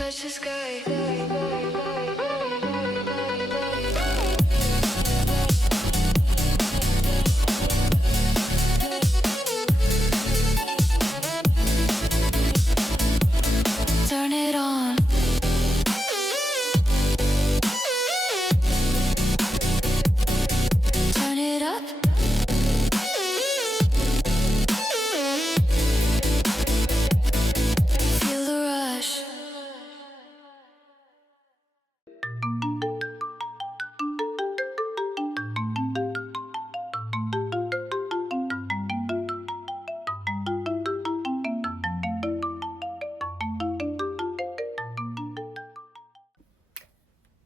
touch the sky. Turn it on. Turn it up. Feel the rush.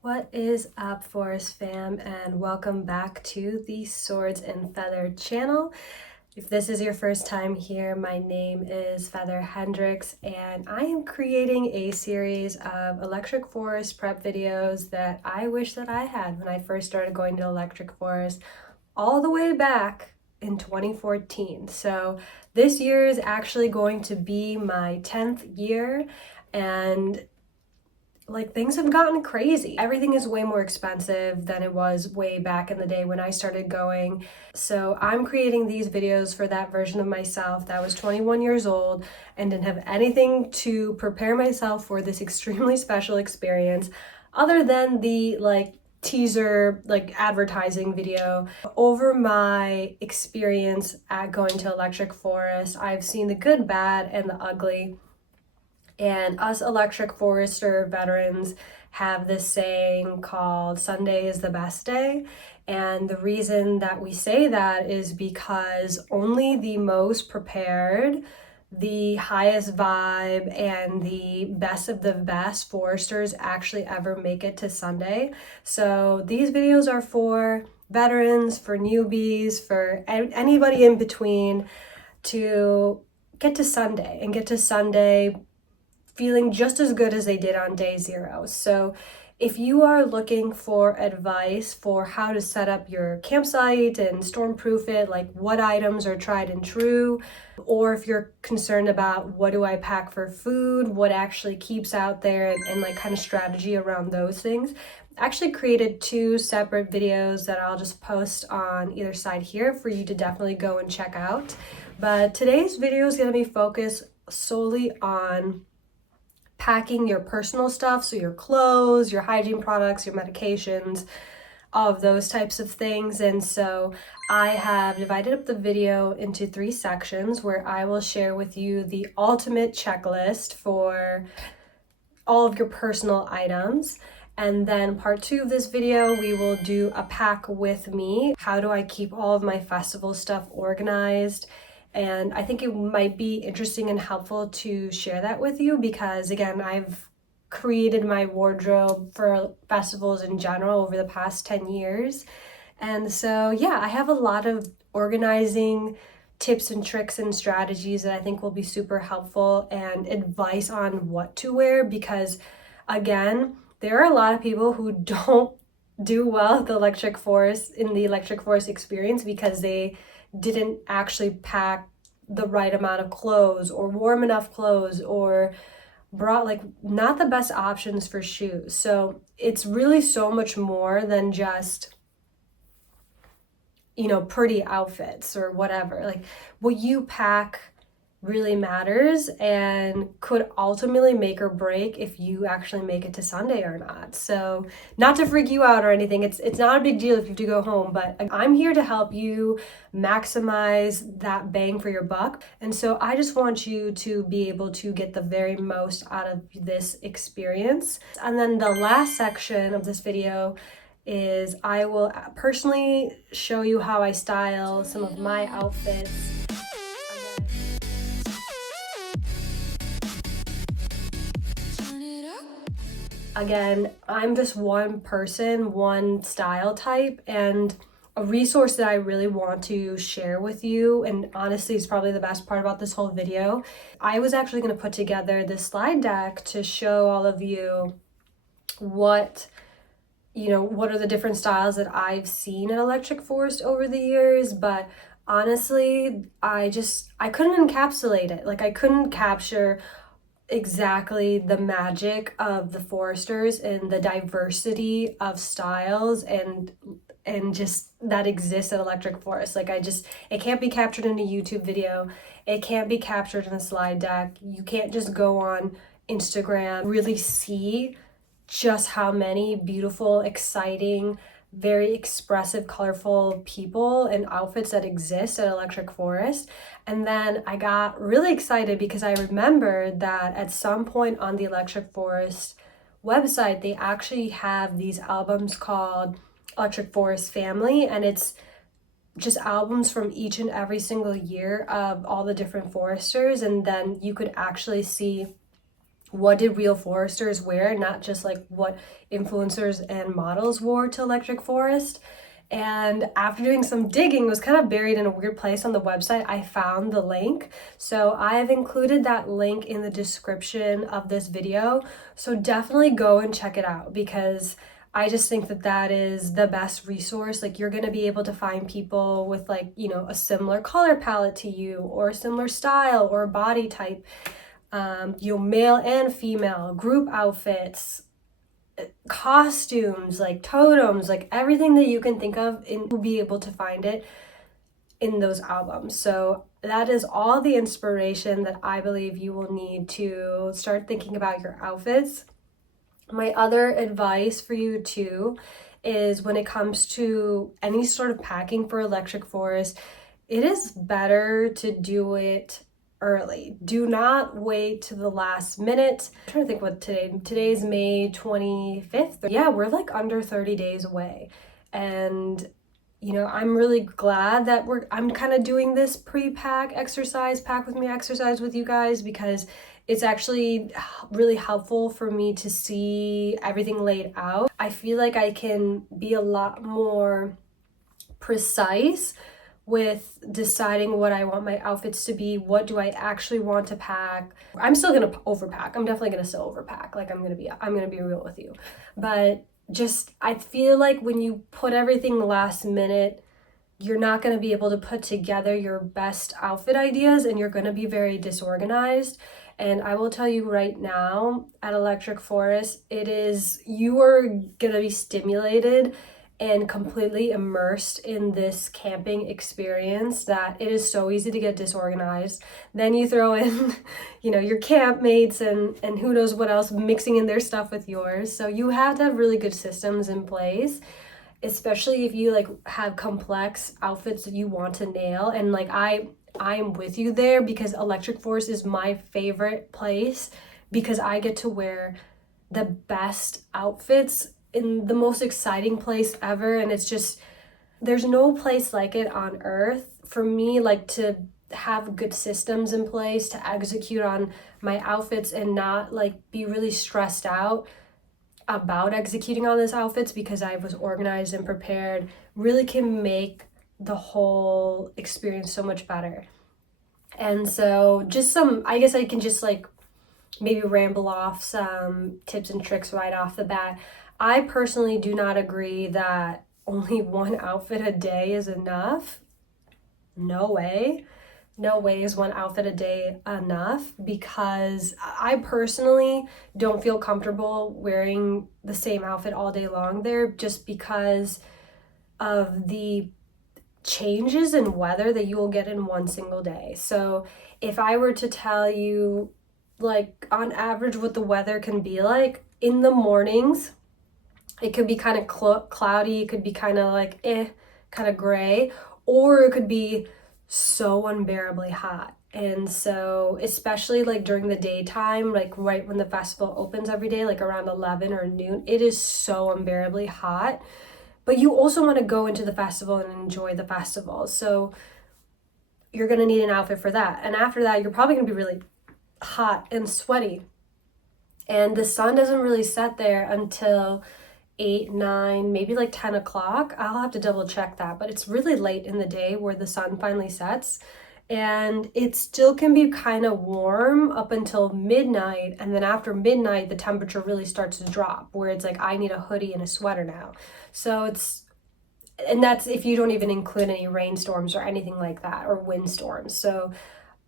What is up, Forest fam, and welcome back to the Swords and Feather channel. If this is your first time here, my name is Feather Hendricks, and I am creating a series of electric forest prep videos that I wish that I had when I first started going to electric forest all the way back in 2014. So this year is actually going to be my 10th year, and things have gotten crazy. Everything is way more expensive than it was way back in the day when I started going. So I'm creating these videos for that version of myself that was 21 years old and didn't have anything to prepare myself for this extremely special experience other than the teaser advertising video. Over my experience at going to electric forest, I've seen the good, bad, and the ugly. And us electric forester veterans have this saying called Sunday is the best day. And the reason that we say that is because only the most prepared, the highest vibe, and the best of the best foresters actually ever make it to Sunday. So these videos are for veterans, for newbies, for anybody in between to get to Sunday feeling just as good as they did on day zero. So if you are looking for advice for how to set up your campsite and stormproof it, like what items are tried and true, or if you're concerned about what do I pack for food, what actually keeps out there, and kind of strategy around those things, I actually created 2 separate videos that I'll just post on either side here for you to definitely go and check out. But today's video is going to be focused solely on packing your personal stuff, so your clothes, your hygiene products, your medications, all of those types of things. And so I have divided up the video into 3 sections where I will share with you the ultimate checklist for all of your personal items. And then part 2 of this video, we will do a pack with me. How do I keep all of my festival stuff organized? And I think it might be interesting and helpful to share that with you because, again, I've created my wardrobe for festivals in general over the past 10 years. And so, yeah, I have a lot of organizing tips and tricks and strategies that I think will be super helpful, and advice on what to wear because, again, there are a lot of people who don't do well at the electric forest experience because they didn't actually pack the right amount of clothes or warm enough clothes or brought not the best options for shoes. So it's really so much more than just pretty outfits or whatever. What you pack really matters and could ultimately make or break if you actually make it to Sunday or not. So not to freak you out or anything, it's not a big deal if you have to go home, but I'm here to help you maximize that bang for your buck. And so I just want you to be able to get the very most out of this experience. And then the last section of this video is I will personally show you how I style some of my outfits. Again, I'm just one person, one style type, and a resource that I really want to share with you, and honestly is probably the best part about this whole video. I was actually going to put together this slide deck to show all of you what are the different styles that I've seen at Electric Forest over the years, but honestly, I couldn't encapsulate it. I couldn't capture exactly the magic of the foresters and the diversity of styles and just that exists at Electric Forest. Like it can't be captured in a YouTube video. It can't be captured in a slide deck. You can't just go on Instagram, really see just how many beautiful, exciting, very expressive, colorful people and outfits that exist at Electric Forest. And then I got really excited because I remembered that at some point on the Electric Forest website, they actually have these albums called Electric Forest Family, and it's just albums from each and every single year of all the different foresters, and then you could actually see what did real foresters wear, not just like what influencers and models wore to Electric Forest. And after doing some digging, it was kind of buried in a weird place on the website. I found the link. So I have included that link in the description of this video. So definitely go and check it out because I just think that that is the best resource. Like you're going to be able to find people with like, a similar color palette to you or a similar style or body type. Male and female, group outfits, costumes, like totems, like everything that you can think of, and you'll be able to find it in those albums. So that is all the inspiration that I believe you will need to start thinking about your outfits. My other advice for you too is when it comes to any sort of packing for Electric Forest, it is better to do it early. Do not wait to the last minute. I'm trying to think what today's May 25th. Yeah, we're like under 30 days away. And I'm really glad that I'm kind of doing this pre-pack exercise, pack with me exercise with you guys, because it's actually really helpful for me to see everything laid out. I feel like I can be a lot more precise with deciding what I want my outfits to be. What do I actually want to pack? I'm still gonna overpack. I'm definitely gonna still overpack. Like I'm gonna be real with you. But just I feel like when you put everything last minute, you're not gonna be able to put together your best outfit ideas and you're gonna be very disorganized. And I will tell you right now at Electric Forest, you are gonna be stimulated and completely immersed in this camping experience that it is so easy to get disorganized. Then you throw in, your campmates and who knows what else mixing in their stuff with yours. So you have to have really good systems in place, especially if you like have complex outfits that you want to nail. And like I am with you there because Electric Forest is my favorite place because I get to wear the best outfits in the most exciting place ever, and it's just there's no place like it on earth for me, like to have good systems in place to execute on my outfits and not like be really stressed out about executing on these outfits because I was organized and prepared really can make the whole experience so much better. And so I guess I can just like maybe ramble off some tips and tricks right off the bat. I personally do not agree that only one outfit a day is enough. No way. No way is one outfit a day enough because I personally don't feel comfortable wearing the same outfit all day long there just because of the changes in weather that you will get in one single day. So if I were to tell you like on average what the weather can be like in the mornings, it could be kind of cloudy, it could be kind of like kind of gray, or it could be so unbearably hot. And so especially like during the daytime, like right when the festival opens every day, like around 11 or noon, it is so unbearably hot. But you also want to go into the festival and enjoy the festival. So you're going to need an outfit for that. And after that, you're probably going to be really hot and sweaty. And the sun doesn't really set there until 8, 9, maybe like 10 o'clock. I'll have to double check that, but it's really late in the day where the sun finally sets. And it still can be kind of warm up until midnight. And then after midnight, the temperature really starts to drop where it's like, I need a hoodie and a sweater now. So that's if you don't even include any rainstorms or anything like that or windstorms. So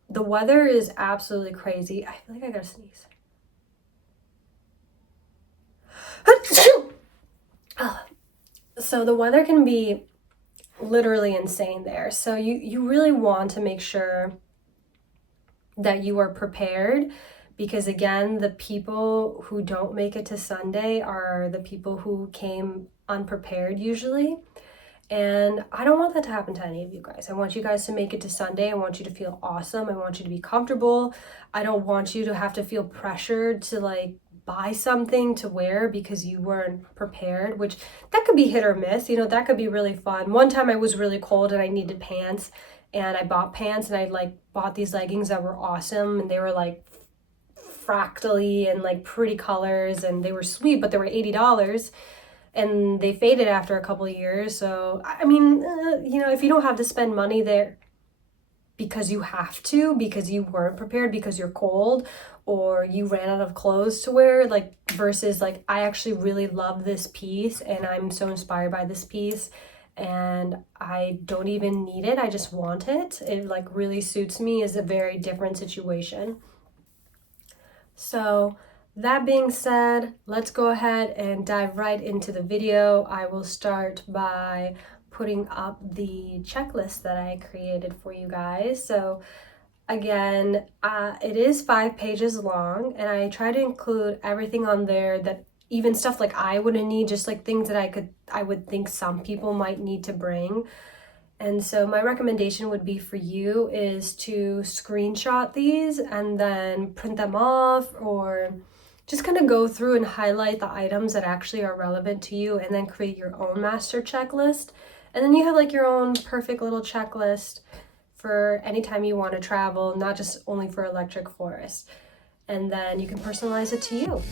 the weather is absolutely crazy. I feel like I gotta sneeze. So the weather can be literally insane there. So you really want to make sure that you are prepared, because again, the people who don't make it to Sunday are the people who came unprepared usually. And I don't want that to happen to any of you guys. I want you guys to make it to Sunday. I want you to feel awesome. I want you to be comfortable. I don't want you to have to feel pressured to like buy something to wear because you weren't prepared, which that could be hit or miss. You know, that could be really fun. One time I was really cold and I needed pants, and I bought pants, and I like bought these leggings that were awesome, and they were like fractally and like pretty colors, and they were sweet, but they were $80 and they faded after a couple of years. So I mean, you know, if you don't have to spend money there because you have to, because you weren't prepared, because you're cold or you ran out of clothes to wear, like versus like I actually really love this piece and I'm so inspired by this piece and I don't even need it, I just want it, it like really suits me, is a very different situation. So that being said, let's go ahead and dive right into the video. I will start by putting up the checklist that I created for you guys. So again, it is 5 pages long, and I try to include everything on there, that even stuff like I wouldn't need, just like things that I would think some people might need to bring. And so my recommendation would be for you is to screenshot these and then print them off, or just kind of go through and highlight the items that actually are relevant to you and then create your own master checklist. And then you have like your own perfect little checklist for anytime you want to travel, not just only for Electric Forest. And then you can personalize it to you.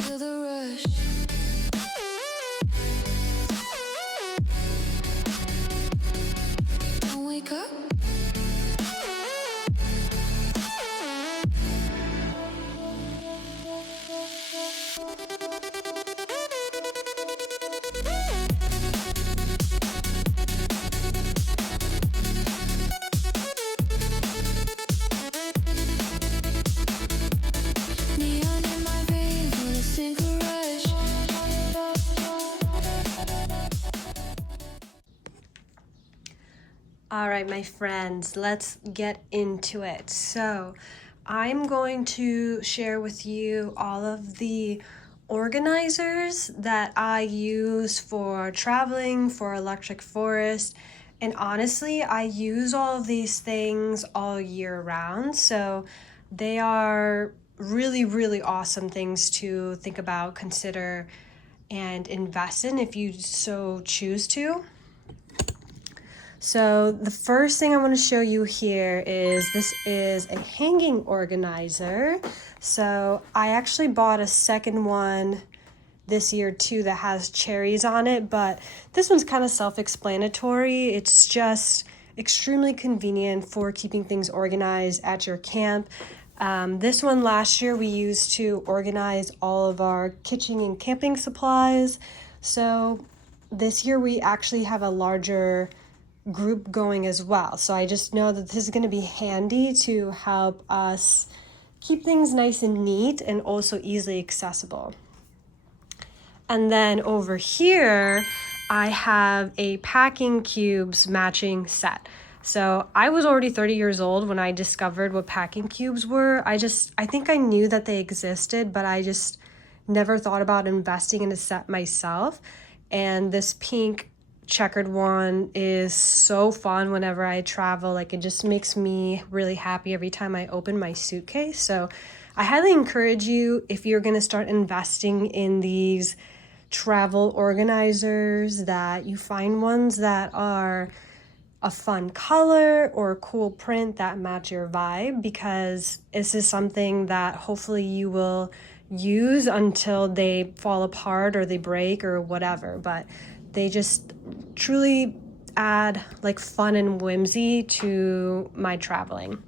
Feel the rush. Don't wake up. Neon in my brain, wanna sink or rush. All right, my friends, let's get into it. So I'm going to share with you all of the organizers that I use for traveling for Electric Forest. And honestly, I use all of these things all year round. So they are really, really awesome things to think about, consider, and invest in if you so choose to. So the first thing I want to show you here is this is a hanging organizer. So I actually bought a second one this year too that has cherries on it, but this one's kind of self-explanatory. It's just extremely convenient for keeping things organized at your camp. This one last year we used to organize all of our kitchen and camping supplies. So this year we actually have a larger group going as well. So I just know that this is going to be handy to help us keep things nice and neat and also easily accessible. And then over here, I have a packing cubes matching set. So I was already 30 years old when I discovered what packing cubes were. I think I knew that they existed, but I just never thought about investing in a set myself. And this pink checkered one is so fun whenever I travel. Like, it just makes me really happy every time I open my suitcase. So I highly encourage you, if you're going to start investing in these travel organizers, that you find ones that are a fun color or a cool print that match your vibe, because this is something that hopefully you will use until they fall apart or they break or whatever. But they just truly add like fun and whimsy to my traveling.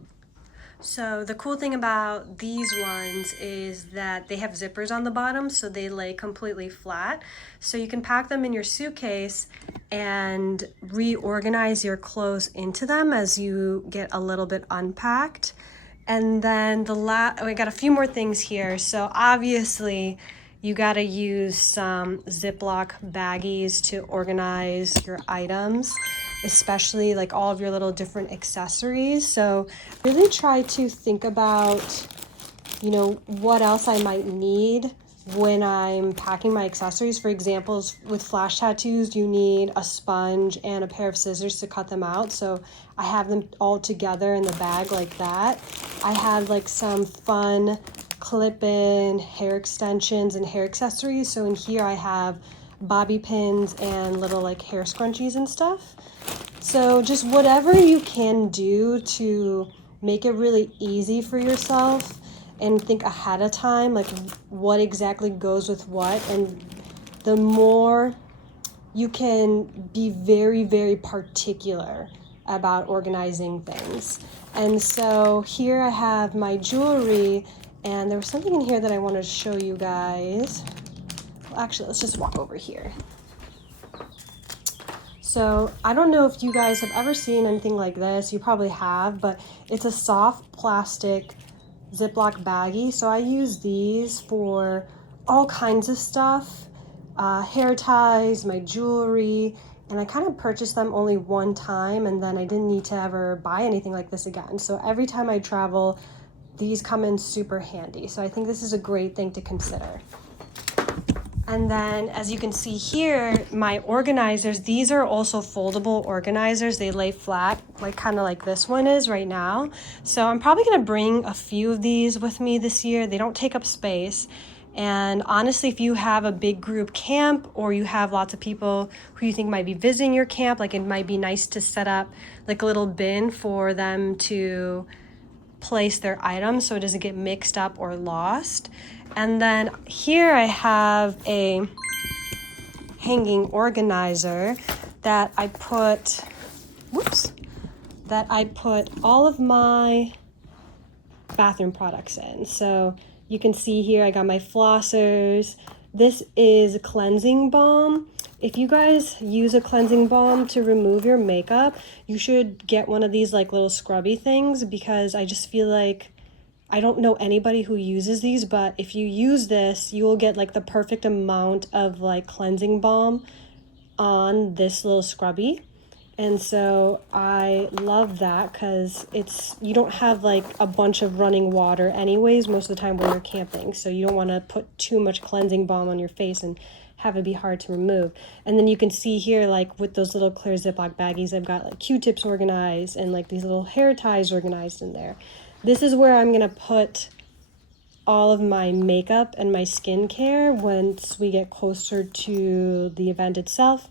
So the cool thing about these ones is that they have zippers on the bottom, so they lay completely flat. So you can pack them in your suitcase and reorganize your clothes into them as you get a little bit unpacked. And then I got a few more things here. So obviously you gotta use some Ziploc baggies to organize your items, especially like all of your little different accessories. So really try to think about, you know, what else I might need when I'm packing my accessories. For example, with flash tattoos, you need a sponge and a pair of scissors to cut them out. So I have them all together in the bag like that. I have like some fun clip-in hair extensions and hair accessories. So in here I have bobby pins and little like hair scrunchies and stuff. So just whatever you can do to make it really easy for yourself and think ahead of time, like what exactly goes with what. And the more you can be very, very particular about organizing things. And so here I have my jewelry, and there was something in here that I wanted to show you guys. Well, actually, let's just walk over here. So I don't know if you guys have ever seen anything like this. You probably have, but it's a soft plastic Ziploc baggie. So I use these for all kinds of stuff, hair ties, my jewelry, and I kind of purchased them only one time, and then I didn't need to ever buy anything like this again. So every time I travel, these come in super handy. So I think this is a great thing to consider. And then as you can see here, my organizers, these are also foldable organizers. They lay flat, like kind of like this one is right now. So I'm probably gonna bring a few of these with me this year. They don't take up space. And honestly, if you have a big group camp or you have lots of people who you think might be visiting your camp, like it might be nice to set up like a little bin for them to place their items so it doesn't get mixed up or lost. And then here I have a hanging organizer that I put, all of my bathroom products in. So you can see here I got my flossers. This is a cleansing balm. If you guys use a cleansing balm to remove your makeup, you should get one of these like little scrubby things, because I just feel like, I don't know anybody who uses these, but if you use this, you will get like the perfect amount of like cleansing balm on this little scrubby. And so I love that because you don't have like a bunch of running water anyways most of the time when you're camping. So you don't want to put too much cleansing balm on your face and have it be hard to remove. And then you can see here, like with those little clear Ziploc baggies, I've got like Q-tips organized and like these little hair ties organized in there. This is where I'm gonna put all of my makeup and my skincare once we get closer to the event itself.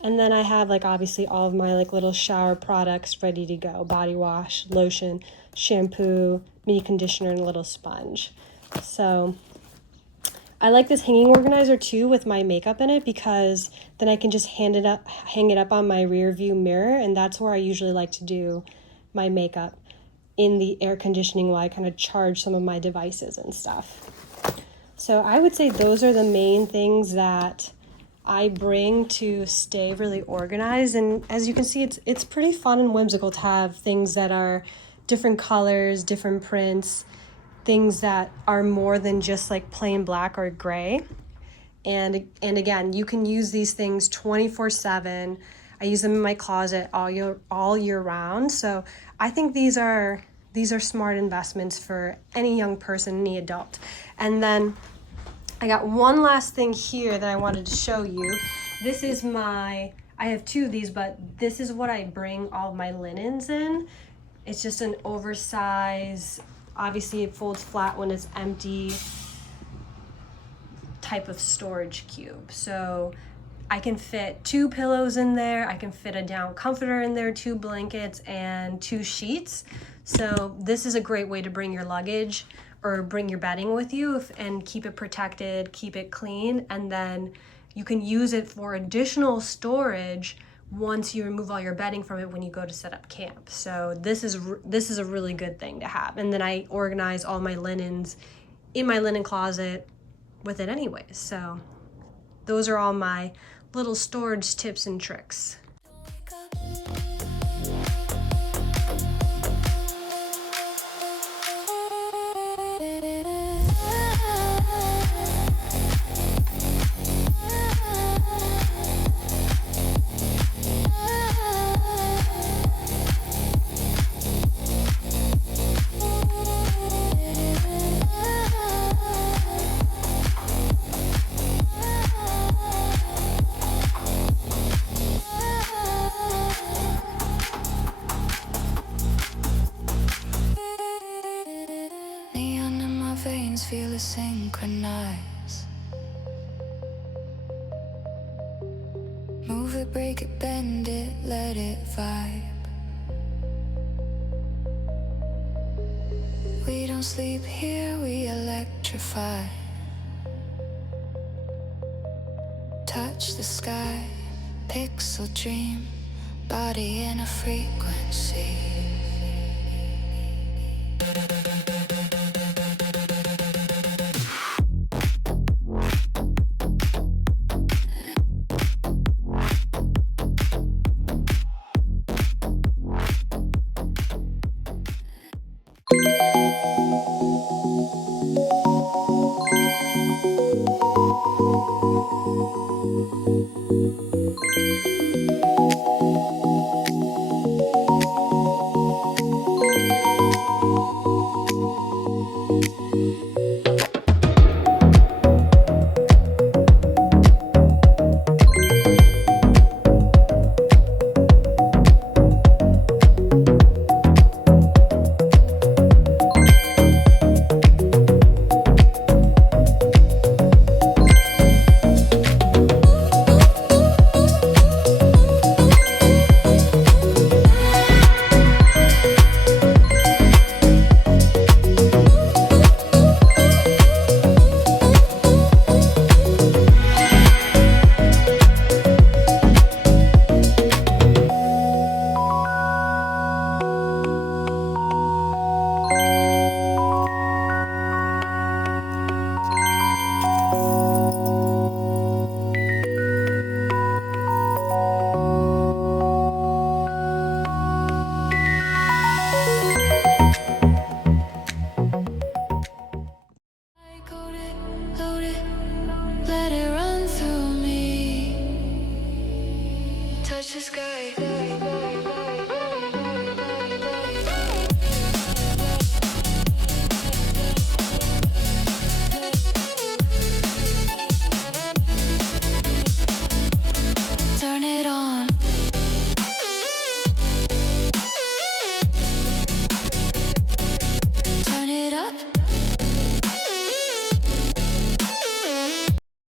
And then I have like obviously all of my like little shower products ready to go: body wash, lotion, shampoo, mini conditioner, and a little sponge. So I like this hanging organizer too with my makeup in it, because then I can just hang it up on my rear view mirror, and that's where I usually like to do my makeup in the air conditioning while I kind of charge some of my devices and stuff. So I would say those are the main things that I bring to stay really organized. And as you can see, it's pretty fun and whimsical to have things that are different colors, different prints, things that are more than just like plain black or gray. And again, you can use these things 24/7. I use them in my closet all year round. So I think these are smart investments for any young person, any adult. And then I got one last thing here that I wanted to show you. This is I have two of these, but this is what I bring all of my linens in. It's just an oversized, obviously it folds flat when it's empty, type of storage cube. So I can fit 2 pillows in there, I can fit a down comforter in there, 2 blankets, and 2 sheets. So this is a great way to bring your luggage or bring your bedding with you and keep it protected, keep it clean, and then you can use it for additional storage once you remove all your bedding from it when you go to set up camp. So this is a really good thing to have. And then I organize all my linens in my linen closet with it anyways. So those are all my little storage tips and tricks. veins feel it synchronize. Move it, break it, bend it, let it vibe. We don't sleep here, we electrify. Touch the sky, pixel dream, body in a frequency.